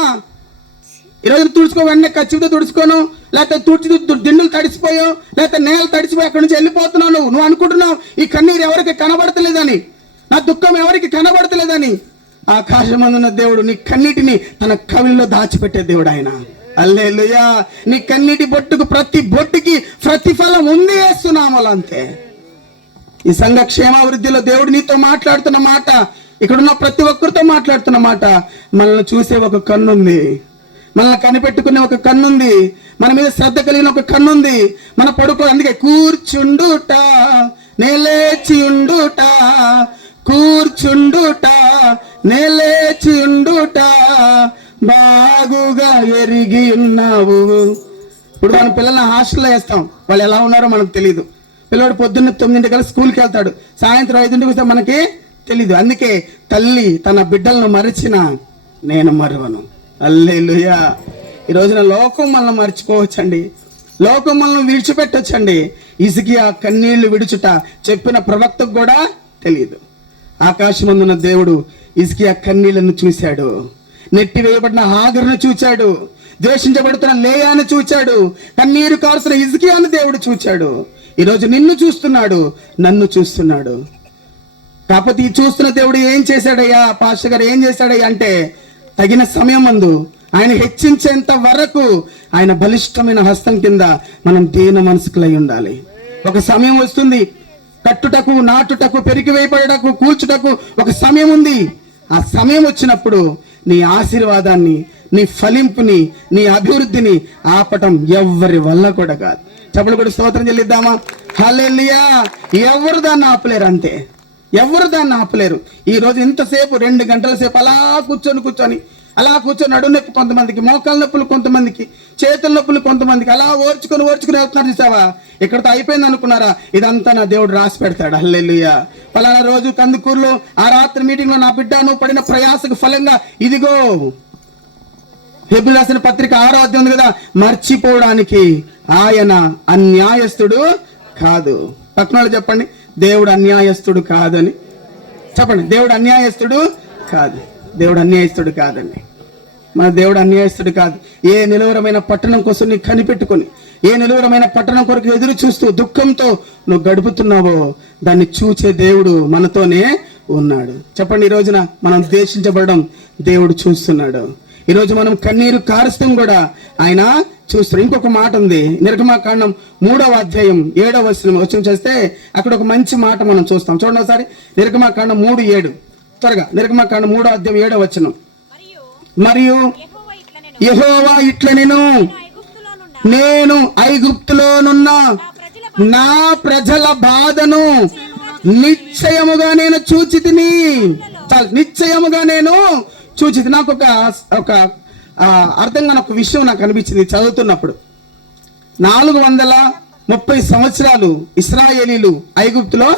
ఈరోజు తుడుచుకో, వెంటనే కచ్చితో తుడుచుకోను, లేకపోతే దిండులు తడిసిపోయో, లేకపోతే నేల తడిసిపోయి అక్కడి నుంచి వెళ్ళిపోతున్నావు. నువ్వు అనుకుంటున్నావు ఈ కన్నీరు ఎవరికి కనబడతలేదని, నా దుఃఖం ఎవరికి కనబడతలేదని. ఆకాశమందున్న దేవుడు నీ కన్నీటిని తన కవిల్లో దాచిపెట్టే దేవుడు ఆయన. హల్లెలూయా. నీ కన్నీటి బొట్టుకు ప్రతి బొట్టుకి ప్రతిఫలం ఉంది యేసునామములో. అంతే. ఈ సంఘ క్షేమాభివృద్ధిలో దేవుడు నీతో మాట్లాడుతున్న మాట, ఇక్కడున్న ప్రతి ఒక్కరితో మాట్లాడుతున్న మాట, మనల్ని చూసే ఒక కన్నుంది, మనల్ని కనిపెట్టుకునే ఒక కన్నుంది, మన మీద శ్రద్ధ కలిగిన ఒక కన్నుంది. మన పడుకో, అందుకే కూర్చుండుట నేలేచి ఉండుట, కూర్చుండుట నేలేచి ఉండుట బాగుగా ఎరిగి ఉన్నావు. ఇప్పుడు మన పిల్లల్ని హాస్టల్లో వేస్తాం, వాళ్ళు ఎలా ఉన్నారో మనకు తెలియదు. పిల్లవాడు పొద్దున్న 9 స్కూల్కి వెళ్తాడు, సాయంత్రం 5 వస్తే మనకి తెలీదు. అందుకే తల్లి తన బిడ్డలను మరిచిన నేను మరువను. హల్లెలూయా. ఈ రోజున లోకం మనల్ని మర్చిపోవచ్చండి, లోకం మనల్ని విడిచిపెట్టొచ్చండి. హిజ్కియా కన్నీళ్లు విడుచుట చెప్పిన ప్రవక్తకు కూడా తెలియదు. ఆకాశమందున్న దేవుడు హిజ్కియా కన్నీళ్లను చూశాడు, నెట్టి వేయబడిన హాగరును చూచాడు, ద్వేషించబడుతున్న లేయాను చూచాడు, కన్నీరు కారుతున్న హిజ్కియాను దేవుడు చూచాడు. ఈరోజు నిన్ను చూస్తున్నాడు, నన్ను చూస్తున్నాడు. కాకపోతే ఈ చూస్తున్న దేవుడు ఏం చేశాడయ్యా, పాస్టర్ గారు ఏం చేశాడయ్యా అంటే, తగిన సమయం ముందు ఆయన హెచ్చించేంత వరకు ఆయన బలిష్టమైన హస్తం కింద మనం దీన మనసుకులై ఉండాలి. ఒక సమయం వస్తుంది, కట్టుటకు, నాటుటకు, పెరిగి వేయబడటకు, కూల్చుటకు ఒక సమయం ఉంది. ఆ సమయం వచ్చినప్పుడు నీ ఆశీర్వాదాన్ని, నీ ఫలింపుని, నీ అభివృద్ధిని ఆపటం ఎవ్వరి వల్ల కూడా కాదు. చప్పట్లు కూడా స్తోత్రం చెల్లిద్దామా? హల్లెలూయా. ఎవరు దాన్ని ఆపలేరు, అంతే. ఎవరు దాన్ని ఆపలేరు. ఈ రోజు ఇంతసేపు 2 గంటల సేపు అలా కూర్చొని నడుము నొప్పి కొంతమందికి, మోకాళ్ళ నొప్పులు కొంతమందికి, చేతుల నొప్పులు కొంతమందికి, అలా ఓర్చుకొని వెళ్తున్నారు. చూసావా, ఇక్కడతో అయిపోయింది అనుకున్నారా? ఇదంతా నా దేవుడు రాసి పెడతాడు. హల్లెలూయా. పలానా రోజు కందుకూరులో ఆ రాత్రి మీటింగ్ లో నా బిడ్డ నువ్వు పడిన ప్రయాసకు ఫలంగా ఇదిగో హెబ్రీయులకు రాసిన పత్రిక 6వ అధ్యాయం ఉంది కదా, మర్చిపోవడానికి ఆయన అన్యాయస్తుడు కాదు. పక్కన చెప్పండి, దేవుడు అన్యాయస్తుడు కాదని చెప్పండి. దేవుడు అన్యాయస్తుడు కాదు, దేవుడు అన్యాయస్తుడు కాదండి. మన దేవుడు అన్యాయస్తుడు కాదు. ఏ నిలువరమైన పట్టణం కోసం నీకు కనిపెట్టుకొని, ఏ నిలువరమైన పట్టణం కొరకు ఎదురు చూస్తూ దుఃఖంతో నువ్వు గడుపుతున్నావో దాన్ని చూచే దేవుడు మనతోనే ఉన్నాడు. చెప్పండి, ఈ రోజున మనం ద్వేషించబడడం దేవుడు చూస్తున్నాడు. ఈరోజు మనం కన్నీరు కారుస్తాం కూడా ఆయన చూస్తున్నాడు. ఇంకొక మాట ఉంది, నిర్గమాకాండం 3వ అధ్యాయం 7వ వచనం చేస్తే అక్కడ ఒక మంచి మాట మనం చూస్తాం. చూడండి ఒకసారి, నిర్గమాకాండం 3:7. త్వరగా, నిర్గమాకాండం 3వ అధ్యాయం 7వ వచనం. మరియు యెహోవా ఇట్లనెను, నేను ఐగుప్తులోనున్న నా ప్రజల బాధను నిశ్చయముగా నేను చూచితిని. చాలు, నిశ్చయముగా నేను చూచితి. నాకు ఒక అర్థం కాని ఒక విషయం నాకు అనిపించింది చదువుతున్నప్పుడు. 430 సంవత్సరాలు ఇశ్రాయేలీలు ఐగుప్తులో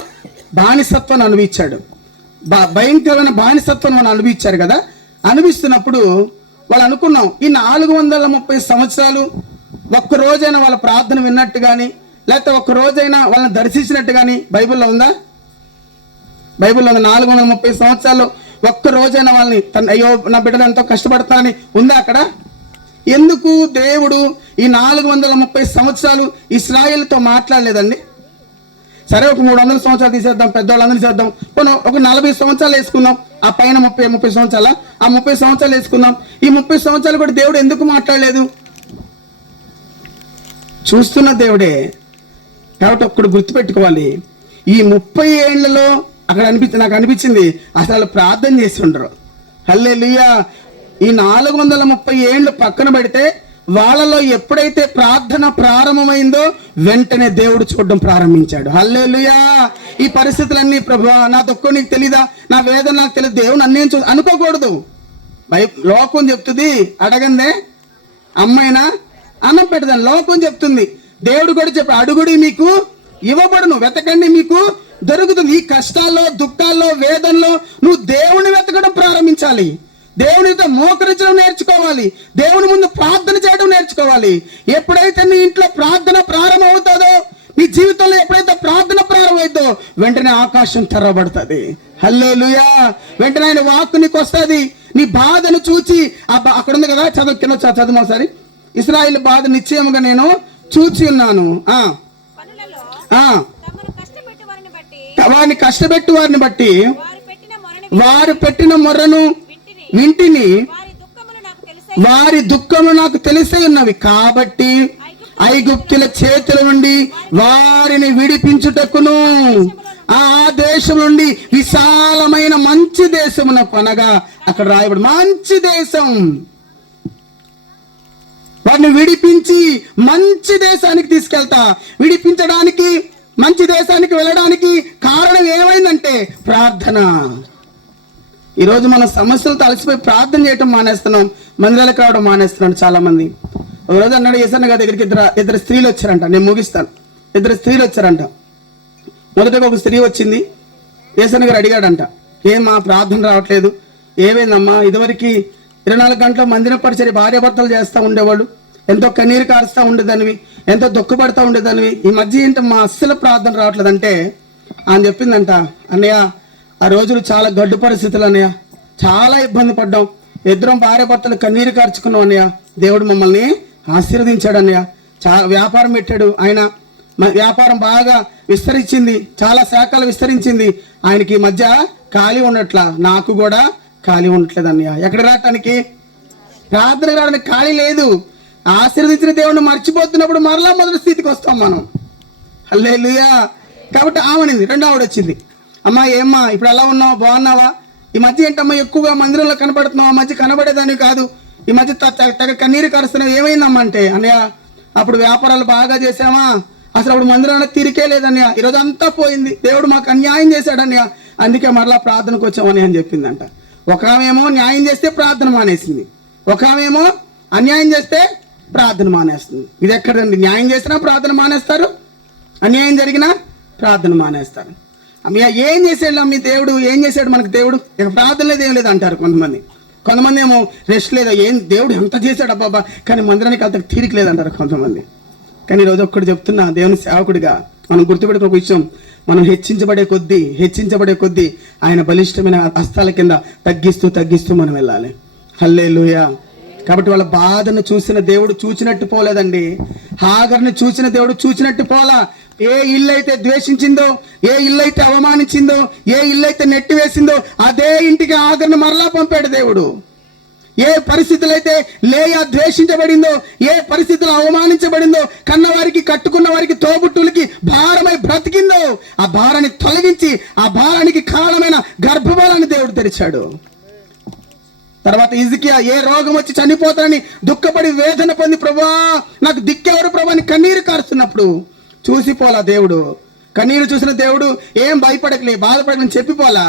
బానిసత్వాన్ని అనుభవించాడు. భయంకరమైన బానిసత్వం మనం అనుభవించారు కదా. అనుభవిస్తున్నప్పుడు వాళ్ళు అనుకున్నాం, ఈ 430 సంవత్సరాలు ఒక్క రోజైనా వాళ్ళ ప్రార్థన విన్నట్టు కానీ, లేకపోతే ఒక్క రోజైనా వాళ్ళని దర్శించినట్టు కానీ బైబిల్లో ఉందా? బైబిల్లో ఉంది. 430 సంవత్సరాలు ఒక్క రోజైనా వాళ్ళని అయ్యో నా బిడ్డలు ఎంతో కష్టపడతారని ఉందా అక్కడ? ఎందుకు దేవుడు ఈ 430 సంవత్సరాలు ఇశ్రాయేలుతో మాట్లాడలేదండి? సరే, ఒక 300 సంవత్సరాలు తీసేద్దాం, పెద్దవాళ్ళందరూ చేద్దాం. ఒక 40 సంవత్సరాలు వేసుకుందాం, ఆ పైన 30 సంవత్సరాలు, ఆ 30 సంవత్సరాలు వేసుకుందాం. ఈ 30 సంవత్సరాలు కూడా దేవుడు ఎందుకు మాట్లాడలేదు? చూస్తున్న దేవుడే. కాబట్టి ఒక్కడు గుర్తుపెట్టుకోవాలి, ఈ 30 ఏళ్లలో అక్కడ నాకు అనిపించింది అసలు ప్రార్థన చేసి ఉండరు. హల్లెలూయా. ఈ 430 ఏళ్ళు పక్కన పెడితే వాళ్ళలో ఎప్పుడైతే ప్రార్థన ప్రారంభమైందో వెంటనే దేవుడు చూడడం ప్రారంభించాడు. హల్లెలూయా. ఈ పరిస్థితులన్నీ ప్రభువా నా దుఃఖం నీకు తెలీదా, నా వేదన నాకు తెలియదు, దేవుడు నన్నేం అనుకోకూడదు. లోకం చెప్తుంది అడగందే అమ్మైనా అన్నం పెట్టదని లోకం చెప్తుంది. దేవుడు కూడా చెప్పాడు, అడుగుడి మీకు ఇవ్వబడును, వెతకండి మీకు దొరుకుతుంది. ఈ కష్టాల్లో, దుఃఖాల్లో, వేదనలో నువ్వు దేవుని వెతకడం ప్రారంభించాలి. దేవునితో మోకరించడం నేర్చుకోవాలి. దేవుని ముందు ప్రార్థన చేయడం నేర్చుకోవాలి. ఎప్పుడైతే నీ ఇంట్లో ప్రార్థన ప్రారంభం అవుతుందో, నీ జీవితంలో ఎప్పుడైతే ప్రార్థన ప్రారంభమైందో వెంటనే ఆకాశం తెరవబడుతుంది. హల్లెలూయా. వెంటనే ఆయన వాక్కు నీకు వస్తుంది. నీ బాధను చూచి అక్కడ ఉంది కదా, చదువు ఒకసారి. ఇశ్రాయేలు బాధ నిశ్చయముగా నేను చూచి ఉన్నాను. వారిని కష్టపెట్టు వారిని బట్టి వారు పెట్టిన మొర్రను వింటిని, వారి దుఃఖములు నాకు తెలిసే ఉన్నవి కాబట్టి ఐగుప్తుల చేతుల నుండి వారిని విడిపించుటకును ఆ దేశం నుండి విశాలమైన మంచి దేశమున కొనగా, అక్కడ రాయబడి మంచి దేశం, వారిని విడిపించి మంచి దేశానికి తీసుకెళ్తా. విడిపించడానికి, మంచి దేశానికి వెళ్ళడానికి కారణం ఏమైందంటే ప్రార్థన. ఈరోజు మన సమస్యలతో అలసిపోయి ప్రార్థన చేయటం మానేస్తున్నాం, మందిరాలకు రావడం మానేస్తున్నాం చాలా మంది. ఒకరోజు అన్నాడు యేసన్న గారి దగ్గరికి ఇద్దరు స్త్రీలు వచ్చారంట. నేను ముగిస్తాను. ఇద్దరు స్త్రీలు వచ్చారంట. మొదటగా ఒక స్త్రీ వచ్చింది. యేసన్న గారు అడిగాడంట, ఏమా ప్రార్థన రావట్లేదు, ఏమైందమ్మా? ఇదివరకు 24 గంటల మందిర పరిచర్య భార్యాభర్తలు చేస్తూ ఉండేవాళ్ళు, ఎంతో కన్నీరు కారుస్తూ ఉండేదానివి, ఎంతో దుఃఖపడతా ఉండేదానివి, ఈ మధ్య ఏంటమ్మా అస్సలు ప్రార్థన రావట్లేదంటే అని చెప్పిందంట. అన్నయ్య, ఆ రోజులు చాలా గడ్డు పరిస్థితులు అన్నయ్య, చాలా ఇబ్బంది పడ్డాం, ఇద్దరం భార్యాభర్తలు కన్నీరు కార్చుకున్నాం అన్నయ్య. దేవుడు మమ్మల్ని ఆశీర్వదించాడు అన్నయ్య. చాలా వ్యాపారం పెట్టాడు ఆయన, వ్యాపారం బాగా విస్తరించింది, చాలా శాఖలు విస్తరించింది. ఆయనకి ఈ మధ్య ఖాళీ ఉండట్లా, నాకు కూడా ఖాళీ ఉండట్లేదు అన్నయ్య. ఎక్కడ రావటానికి, ప్రార్థన రావడానికి ఖాళీ లేదు. ఆశీర్వదించిన దేవుడిని మర్చిపోతున్నప్పుడు మరలా మొదటి స్థితికి వస్తాం మనం. హల్లెలూయా. కాబట్టి ఆమెనింది. రెండో ఆవిడ వచ్చింది. అమ్మా, ఏమ్మా ఇప్పుడు ఎలా ఉన్నావు, బాగున్నావా? ఈ మధ్య ఏంటమ్మా ఎక్కువగా మందిరంలో కనబడుతున్నావు, ఆ మధ్య కనబడేదాన్ని కాదు, ఈ మధ్య తెగ కన్నీరు కరుస్తున్నావు, ఏమైందమ్మా అంటే, అన్నయ్య అప్పుడు వ్యాపారాలు బాగా చేసామా, అసలు అప్పుడు మందిరాన్ని తీరికే లేదన్నయ్య, ఈరోజు అంతా పోయింది, దేవుడు మాకు అన్యాయం చేశాడన్నయ్య, అందుకే మరలా ప్రార్థనకు వచ్చామని అని చెప్పిందంట. ఒక ఆమెమో న్యాయం చేస్తే ప్రార్థన మానేసింది, ఒక ఆమెమో అన్యాయం చేస్తే ప్రార్థన మానేస్తుంది. ఇది ఎక్కడండి? న్యాయం చేసినా ప్రార్థన మానేస్తారు, అన్యాయం జరిగినా ప్రార్థన మానేస్తారు. ఏం చేసాడు మీ దేవుడు, ఏం చేశాడు మనకు దేవుడు? ఇక ప్రార్థన లేదు, ఏం లేదు అంటారు కొంతమంది. కొంతమంది ఏమో రెస్ట్ లేదా, ఏం దేవుడు ఎంత చేశాడు అబ్బాబా, కానీ మందిరానికి అంత తీరిక లేదంటారు కొంతమంది. కానీ ఈరోజు ఒక్కటి చెప్తున్నా, దేవుని సేవకుడిగా మనం గుర్తుపెట్టుకునే ఒక విషయం, మనం హెచ్చించబడే కొద్దీ ఆయన బలిష్టమైన హస్తాల కింద తగ్గిస్తూ మనం వెళ్ళాలి. హల్లెలూయా. కాబట్టి వాళ్ళ బాధను చూసిన దేవుడు చూచినట్టు పోలేదండి. హాగర్ని చూసిన దేవుడు చూచినట్టు పోలా. ఏ ఇల్లు అయితే ద్వేషించిందో, ఏ ఇల్లు అయితే అవమానించిందో, ఏ ఇల్లు అయితే నెట్టివేసిందో అదే ఇంటికి హాగర్ని మరలా పంపాడు దేవుడు. ఏ పరిస్థితులు అయితే లేయా ద్వేషించబడిందో, ఏ పరిస్థితులు అవమానించబడిందో, కన్నవారికి, కట్టుకున్న వారికి, తోబుట్టులకి భారమై బ్రతికిందో, ఆ భారాన్ని తొలగించి ఆ భారానికి కారణమైన గర్భఫలాన్ని దేవుడు తెరిచాడు. తర్వాత హిజ్కియా ఏ రోగం వచ్చి చనిపోతానని దుఃఖపడి వేదన పొంది, ప్రభువా నాకు దిక్కెవరు ప్రభు అని కన్నీరు కారుస్తున్నప్పుడు చూసిపోలా దేవుడు. కన్నీరు చూసిన దేవుడు ఏం భయపడకలే, బాధపడకని చెప్పిపోలా.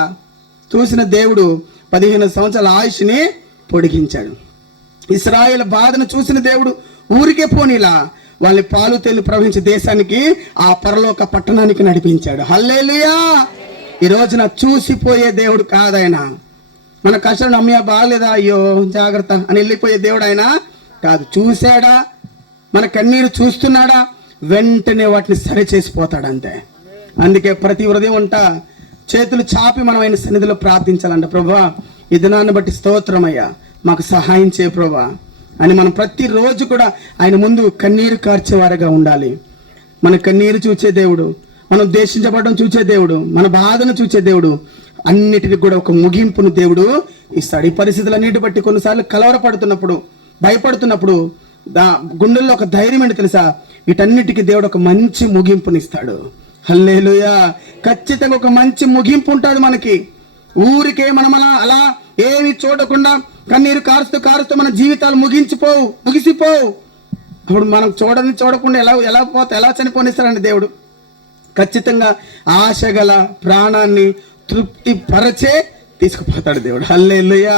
చూసిన దేవుడు 15 సంవత్సరాల ఆయుష్ని పొడిగించాడు. ఇశ్రాయేలు బాధను చూసిన దేవుడు ఊరికే పోనీలా, వాళ్ళని పాలు తేలు ప్రవహించే దేశానికి, ఆ పరలోక పట్టణానికి నడిపించాడు. హల్లెలూయా. ఈ రోజున చూసిపోయే దేవుడు కాదాయన. మన కష్టాలు అమ్మయ్య బాగలేదా, అయ్యో జాగ్రత్త అని వెళ్ళిపోయే దేవుడు ఆయన కాదు. చూశాడా, మన కన్నీరు చూస్తున్నాడా, వెంటనే వాటిని సరిచేసిపోతాడు అంతే. అందుకే ప్రతి ఉదయం చేతులు చాపి మనం ఆయన సన్నిధిలో ప్రార్థించాలంట. ప్రభువా ఈ దినాన్ని బట్టి స్తోత్రమయ్యా, మాకు సహాయం చేయ ప్రభువా అని మనం ప్రతిరోజు కూడా ఆయన ముందు కన్నీరు కార్చేవారుగా ఉండాలి. మన కన్నీరు చూచే దేవుడు, మనం దేశించబడడం చూచే దేవుడు, మన బాధను చూచే దేవుడు, అన్నిటికి కూడా ఒక ముగింపును దేవుడు ఇస్తాడు. ఈ పరిస్థితులన్నిటి బట్టి కొన్నిసార్లు కలవరపడుతున్నప్పుడు, భయపడుతున్నప్పుడు గుండెల్లో ఒక ధైర్యం ఏంటి తెలుసా, వీటన్నిటికీ దేవుడు ఒక మంచి ముగింపునిస్తాడు. హల్లెలూయా. ఖచ్చితంగా ఒక మంచి ముగింపు ఉంటుంది మనకి. ఊరికే మనం అలా ఏమి చూడకుండా కన్నీరు కారుస్తూ మన జీవితాలు ముగిసిపోవు. అప్పుడు మనం చూడకుండా ఎలా చనిపోనిస్తారండి దేవుడు. ఖచ్చితంగా ఆశ గల ప్రాణాన్ని తృప్తి పరచే తీసుకుపోతాడు దేవుడు. హల్లెలూయా.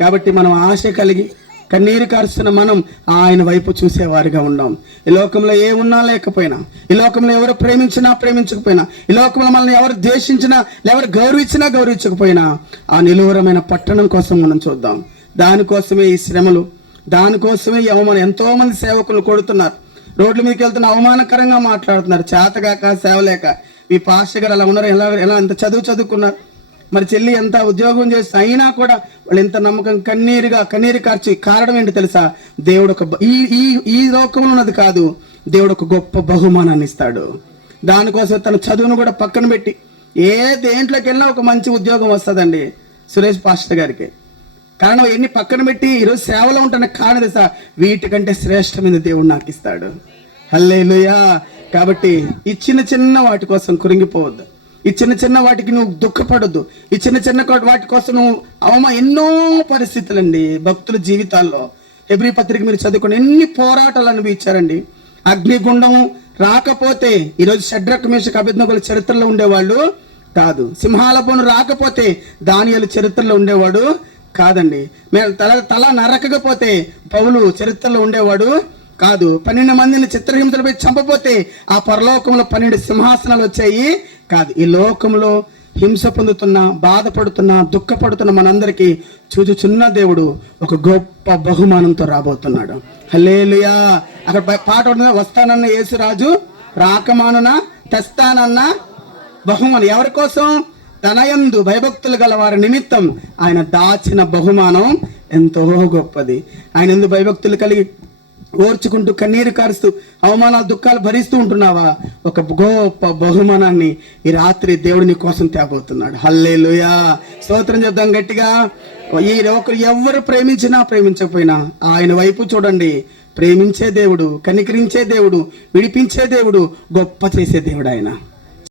కాబట్టి మనం ఆశ కలిగి కన్నీరు కారుస్తున్న మనం ఆయన వైపు చూసేవారిగా ఉన్నాం. ఈ లోకంలో ఏ ఉన్నా లేకపోయినా, ఈ లోకంలో ఎవరు ప్రేమించినా ప్రేమించకపోయినా, ఈ లోకంలో మనల్ని ఎవరు ద్వేషించినా, ఎవరు గౌరవించినా గౌరవించకపోయినా, ఆ నిలువరమైన పట్టణం కోసం మనం చూద్దాం. దానికోసమే ఈ శ్రమలు, దానికోసమే ఈ అవమానం. ఎంతో మంది సేవకులు కొడుతున్నారు, రోడ్ల మీదకి వెళ్తున్న అవమానకరంగా మాట్లాడుతున్నారు, చేతగాక సేవలేక. ఈ పాస్టర్ గారు అలా ఉన్నారు, ఎలా ఎంత చదువుకున్నారు, మరి చెల్లి ఎంత ఉద్యోగం చేస్తే అయినా కూడా వాళ్ళు ఎంత నమ్మకం, కన్నీరు కార్చి. కారణం ఏంటి తెలుసా? దేవుడు ఒక ఈ లోకంలో ఉన్నది కాదు, దేవుడు ఒక గొప్ప బహుమానాన్ని ఇస్తాడు. దానికోసం తన చదువును కూడా పక్కన పెట్టి దేంట్లోకి వెళ్ళినా ఒక మంచి ఉద్యోగం వస్తుందండి సురేష్ పాస్టర్ గారికి. కారణం ఎన్ని పక్కన పెట్టి ఈరోజు సేవలో ఉంటున్న కారణం తెలుసా? వీటికంటే శ్రేష్టమైన దేవుడు నాకు ఇస్తాడు. హల్లెలూయా. కాబట్టి ఈ చిన్న వాటి కోసం కురింగిపోవద్దు, ఈ చిన్న వాటికి నువ్వు దుఃఖపడొద్దు, ఈ చిన్న వాటి కోసం నువ్వు ఎన్నో పరిస్థితులండి భక్తుల జీవితాల్లో. హెబ్రీ పత్రిక మీరు చదువుకుని ఎన్ని పోరాటాలు అనుభవించారండి. అగ్నిగుండం రాకపోతే ఈరోజు షడ్రక్ మేషక్ అబేద్నెగోల చరిత్రలో ఉండేవాళ్ళు కాదు. సింహాల బోను రాకపోతే దానియేలు చరిత్రలో ఉండేవాడు కాదండి. మేము తల నరకకపోతే పౌలు చరిత్రలో ఉండేవాడు కాదు. 12 మందిని చిత్రహింసలపై చంపపోతే ఆ పరలోకంలో 12 సింహాసనాలు వచ్చాయి కాదు. ఈ లోకంలో హింస పొందుతున్న, బాధపడుతున్న, దుఃఖపడుతున్న మనందరికీ చూచుచున్న దేవుడు ఒక గొప్ప బహుమానంతో రాబోతున్నాడు. హల్లెలూయా. అక్కడ పాట ఉంటుంది, వస్తానన్న యేసురాజు రాకమానున తెస్తానన్న బహుమానం. ఎవరి కోసం? తన యందు భయభక్తులు గల వారి నిమిత్తం ఆయన దాచిన బహుమానం ఎంతో గొప్పది. ఆయన యందు భయభక్తులు కలిగి ఓర్చుకుంటూ కన్నీరు కారుస్తూ అవమానాలు దుఃఖాలు భరిస్తూ ఉంటున్నావా? ఒక గొప్ప బహుమానాన్ని ఈ రాత్రి దేవుడు నీ కోసం తేబోతున్నాడు. హల్లెలూయా. స్తోత్రం చెప్దాం గట్టిగా. ఈ ఒకరు ఎవరు ప్రేమించినా ప్రేమించకపోయినా ఆయన వైపు చూడండి. ప్రేమించే దేవుడు, కనికరించే దేవుడు, విడిపించే దేవుడు, గొప్ప చేసే దేవుడు ఆయన.